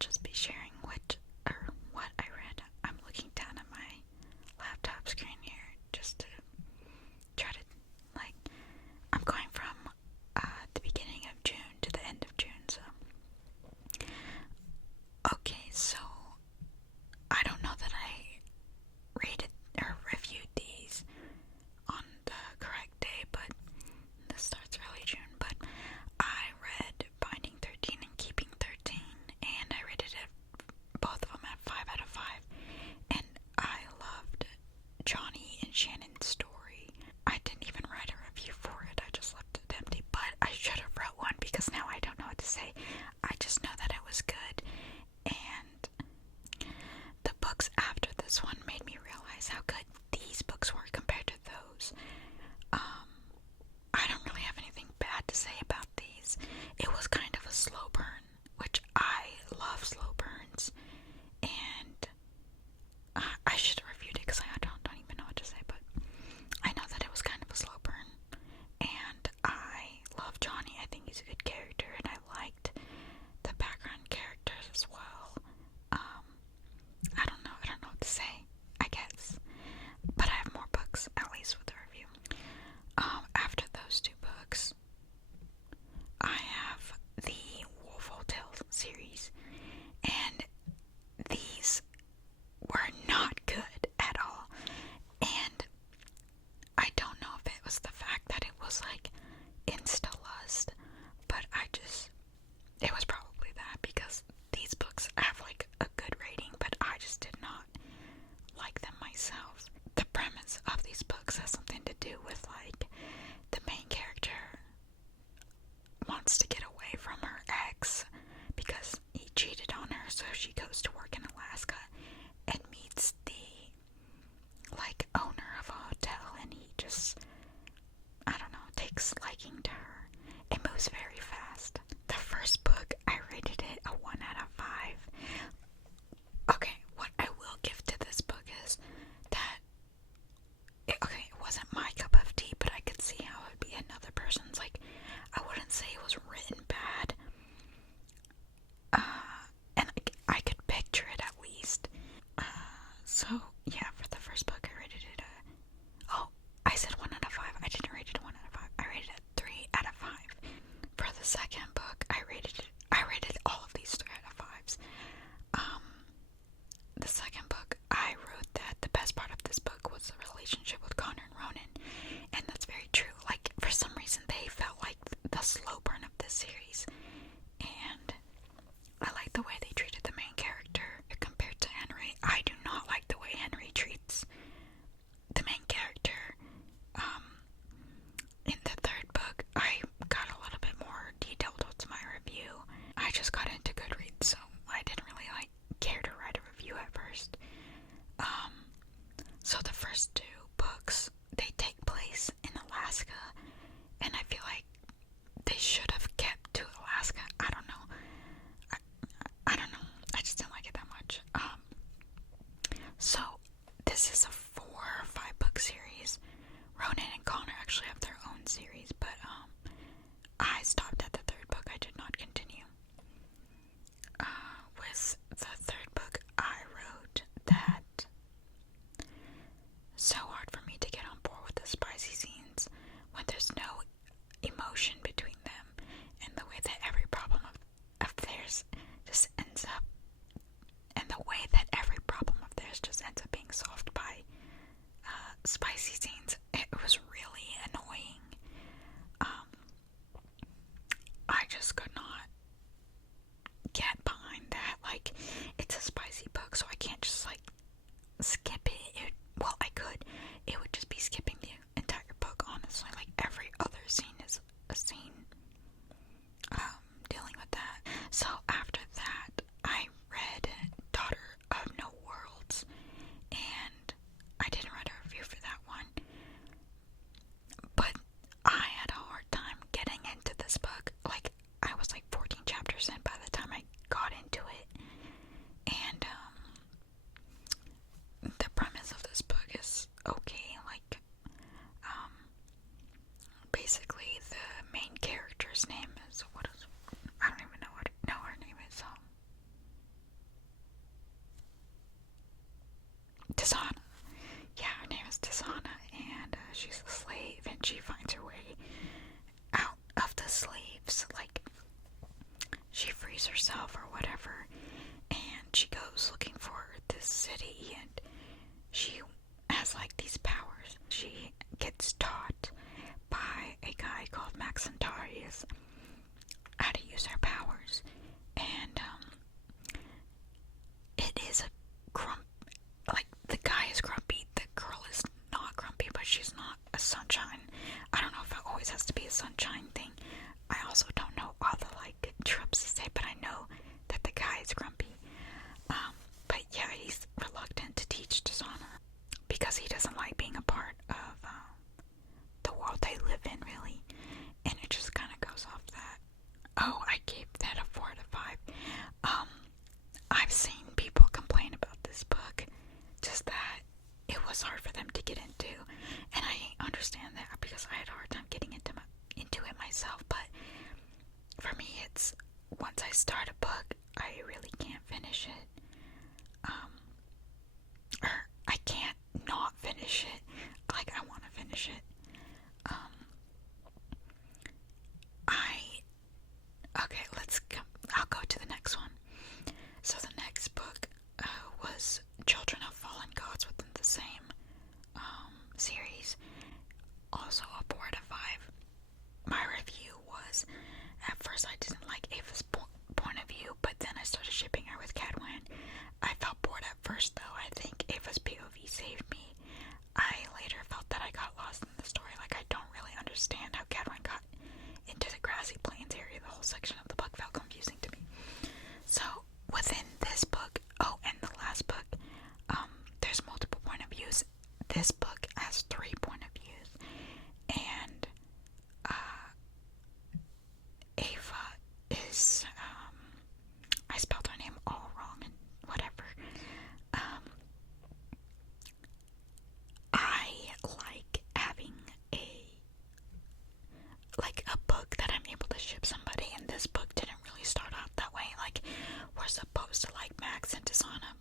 just be sharing what I read. I'm looking down at my laptop screen here just to try to, like, I'm going from the beginning of June to the end of June, so. Okay, so I don't know that I rated or reviewed these on the correct day, but this starts early June, but I read Binding 13 and Keeping 13, and I rated it, both of them at 5 out of 5, and I loved Johnny and Shannon's story. I didn't even write a review for it, I just left it empty, but I should have wrote one because now I don't know what to say. I just know that it was good, and the books after this one made me realize how good these books were compared to those. I don't really have anything bad to say about these. It was kind of a slow burn, which I love slow burns, and I should have reviewed it because I don't even know what to say, but I know that it was kind of a slow burn, and I love Johnny. I think he's a good character, and I liked the background characters as well. I don't know what to say, I guess, but I have more books, at least with the review. After those two books, I have the Wolf Hotel series, and these were not good at all, and I don't know if it was the fact that it was like insta-lust, but it was probably that, because these books have like a good rating, but I just did not like them myself. The premise of these books has something to do with like the main character wants to get away from her ex because he cheated on her, so she goes to work in Alaska and meets the like owner of a hotel, and he just, I don't know, takes liking to her. It moves very fast. The first book, I rated it a 1 out of 5. Okay, what I will give to this book is that it wasn't my cup of tea, but I could see how it would be another person's. Like, I wouldn't say it was written bad, and I could picture it at least. So yeah, for the first book, I rated it I said 1 out of 5. I didn't rate it 1 out of 5. I rated it 3 out of 5. For the second book, I rated all of these 3 out of 5s. The second book, I wrote that the best part of this book was the relationship with Connor and Ronan, and that's very true. Like, for some reason, they felt like the slow burn of this series, and I like the way they treated the main character compared to Henry. I do not like the way Henry treats the main character. In the third book, I got a little bit more detailed with my review. I just got into Goodreads, so I didn't really care to write a review at first. So the first two books, they take place in Alaska, and I feel like they should have kept to Alaska. I don't know. I don't know. I just didn't like it that much. So this is a 4 or 5 book series. Ronan and Connor actually have their own series, but I stopped at the third book. I did not continue. With the third book, I wrote that so hard for me to get on board with the spicy scenes when there's no emotion between them, and the way that every problem of theirs just ends up, and the way that every problem of theirs just ends up being solved by spicy scenes. It was really annoying. I just could not get behind that. Like, it's a spicy book, so I can't just like skip it. Well, I could. It would just be skipping the entire book, honestly. Like, every other scene is a scene dealing with that. So after that, I read Daughter of No Worlds, and I didn't write a review for that one, but I had a hard time getting into this book. Like, I was like 14 chapters in by the time I got into it, and it is a like, the guy is grumpy, the girl is not grumpy, but she's not a sunshine. I don't know if it always has to be a sunshine thing. I also don't know all the, like, tropes to say, but I know that the guy is grumpy. But yeah, he's reluctant to teach dishonor because he doesn't like being a part of the world they live in, really. And it just kind of goes off that. Oh, I gave that a 4 out of 5. I've seen people complain about this book, just that it was hard for them to get into, and I understand that because I had a hard time getting into it myself. But for me, it's once I start a book, I really can't finish it. Or I can't not finish it. Like, I want to finish it. Okay, I'll go to the next one. So the next book was Children of Fallen Gods within the same series. Also a 4 out of 5. My review was, at first I didn't like Ava's point of view, but then I started shipping her with Cadwan. I felt bored at first, though. I think Ava's POV saved me. I later felt that I got lost in the story. Like, I don't really understand how Cadwan got into the grassy plains area. The whole section of the book felt confusing to me. So within this book, and the last book, there's multiple point of views. This book has 3 point of views, and Ava is, I spelled her name all wrong and whatever. I like having a book that I'm able to ship somebody, and this book didn't really start out that way. Like, we're supposed to like Max and Tisana,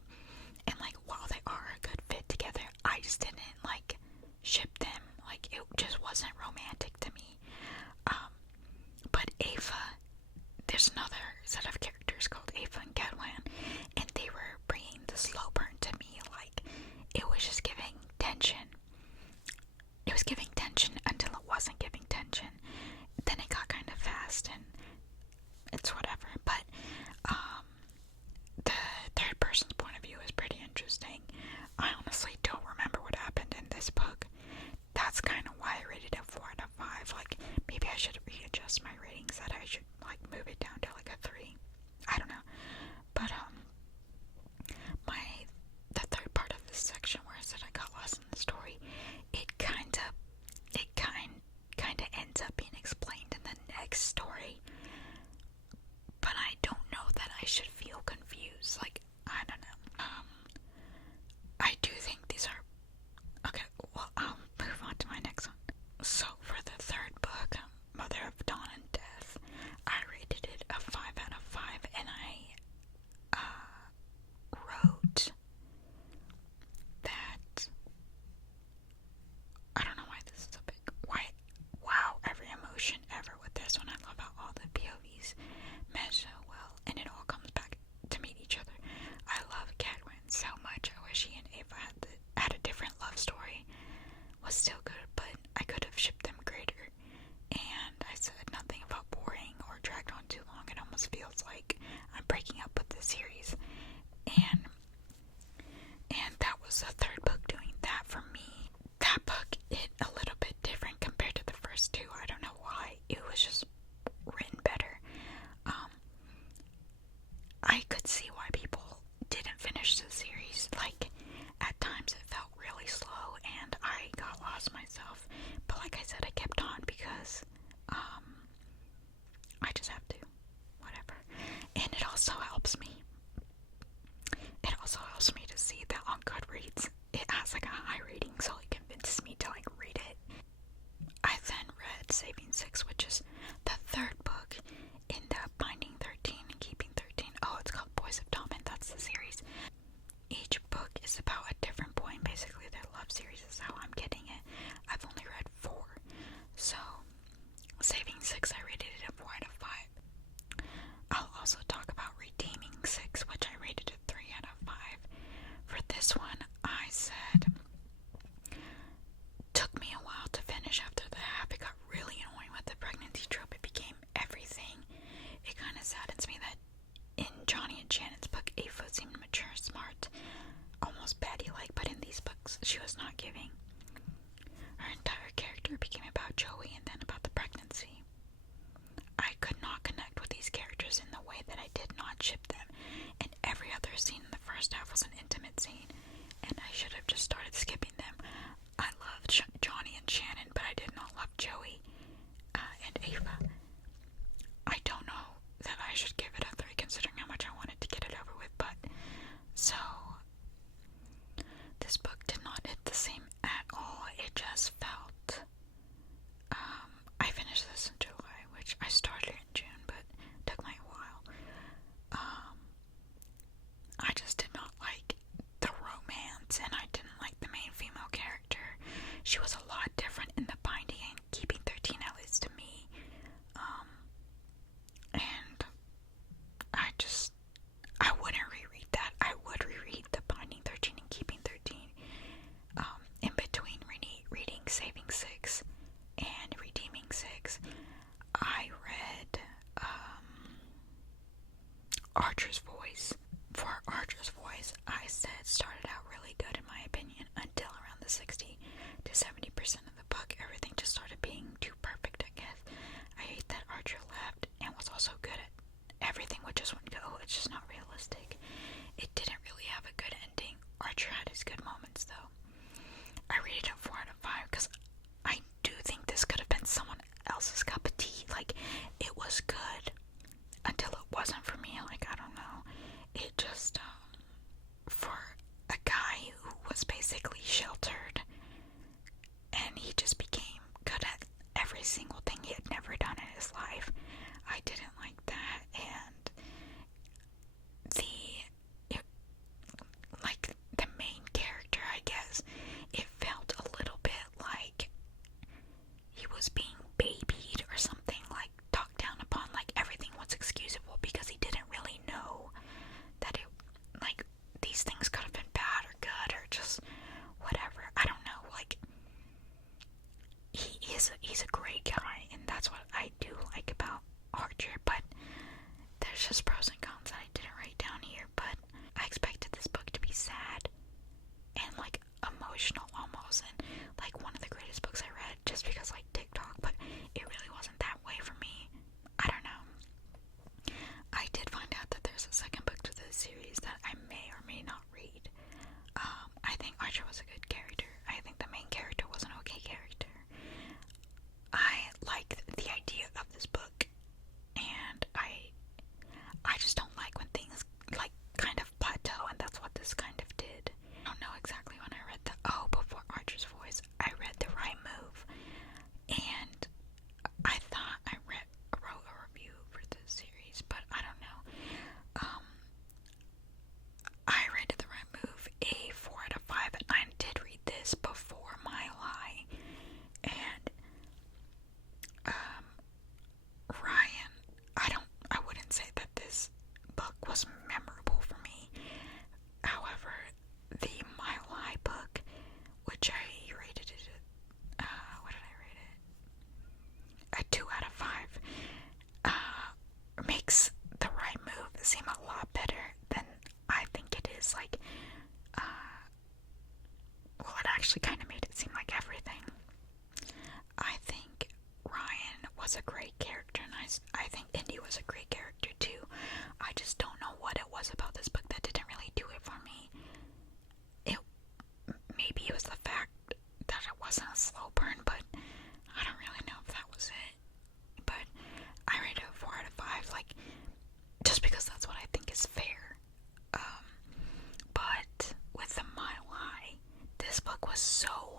and like, while they are a good fit together, I just didn't like ship them. Like, it just wasn't romantic to me. But Ava, there's another set of characters called Ava and Cadwan, and they were bringing the slow burn to me. Like, it was just giving tension. It was giving tension until it wasn't giving tension. Then it got kind of fast, and it's whatever. But the third person's point of view is pretty interesting. I honestly don't remember what happened in this book. That's kind of why I rated it 4 out of 5. Like, maybe I should readjust my ratings, that I should like move it down to like a 3. I don't know. But the third part of this section where I said I got lost in the story, it kind of ends up being explained in the next story. But I don't know that I should feel confused. Like, I don't know. I do think these are okay. Well, I'll move on to my next one. So for the third book, Mother of Dawn and Death, I rated it a 5 out of 5, and I wrote that, I don't know why this is so big. Wow, every emotion ever with this one. I love how all the POVs mesh so well, and it all comes back to meet each other. I love Cadwan so much. I wish he and Ava had a different love story. Was still good, but I could have shipped them greater. And I said nothing about boring or dragged on too long. It almost feels like I'm breaking up with the series. And that was the third book doing that for me. That book hit a little bit different compared to the first two. I don't know why. It was just written better. I could see why people didn't finish the series. Like, at times it felt really slow and I got lost myself. But like I said, I kept on because I just have to. Whatever. And it also helps me. It also helps me to see that on Goodreads it has like a high rating, so it convinces me to like read it. I then read Saving 6, which is the third book in the Binding 13 and Keeping 13. Oh, it's called Boys of Dawn, that's the series. Each book is about a different boy, and basically their love series is how I'm getting it. I've only read 4. So, Saving 6, I rated it a 4 out of 5. I'll also talk about Redeeming 6, which I rated a 3 out of 5. For this one, I said, took me a while to finish after the half. It got really annoying with the pregnancy trope. It became everything. It kind of saddens me that in Johnny and Shannon's book, Ava seemed mature and smart, she was not giving. Her entire character became about Joey and then about the pregnancy. I could not connect with these characters in the way that I did not ship them, and every other scene in the first half was an intimate scene, and I should have just started skipping them. I loved Johnny and Shannon, but I did not love Joey and Ava. I don't know that I should give it a 3 considering how much I wanted to get it over with, but so this book did not hit the same at all. It just felt I finished this in July, which I started in June, but it took me a while. I just did not like the romance, and I didn't like the main female character. She was a lot different in the binding and keeping 13, at least to me. And I wouldn't reread that. I would reread the binding 13 and keeping 13. In between reading Saving 6 and Redeeming 6, I read Archer's Voice. For Archer's Voice, I said started out really good in my opinion until around the 60 to 70% of the book. Everything just started being too perfect, I guess. I hate that Archer left and was also good at everything would just wouldn't go. It's just not realistic. It didn't really have a good ending. Archer had his good moments though. I rated it 4 out of 5 because I do think this could have been someone else's cup of tea. Like, it was good until it wasn't for me. Like, I don't know. It just, for a guy who was basically sheltered and he just became good at every single thing he had never done in his life, I didn't like that. And the main character, I guess, it felt a little bit like he was being babied or something, like talked down upon, like everything was excusable because he didn't really know that these things could have been bad or good or just whatever. I don't know, like, he's a great guy, and that's what I do like about Archer, but there's just pros and cons that I didn't write down here. But I expected this book to be sad and like emotional almost, and like one of the greatest books I read just because like TikTok, but it really wasn't that way for me. I don't know. I did find out that there's a second book to this series that I may or may not read. I think Archer was a good character. I think the main character was an okay character. I like the idea of this book, and I just don't like when things like kind of plateau, and that's what this kind of did. I don't know exactly when I read before Archer's Voice, I read The Right Move, and I thought I wrote a review for this series, but I don't know. I rated The Right Move a 4 out of 5, and I did read this before My Lie, and Ryan, I wouldn't say that this book was memorable for me. However, the My Lie book, which I rated it what did I rate it? A 2 out of 5, makes The Right Move seem a lot better than I think it is. Like, it actually kind of made it seem like everything. I think Ryan was a great character, and I think Indy was a great character too. I just don't know what it was about this book that didn't really do it for me. Maybe it was the fact that it wasn't a slow burn, but I don't really know if that was it. But I rated it 4 out of 5, like, just because that's what I think is fair. But with the My Lie, this book was so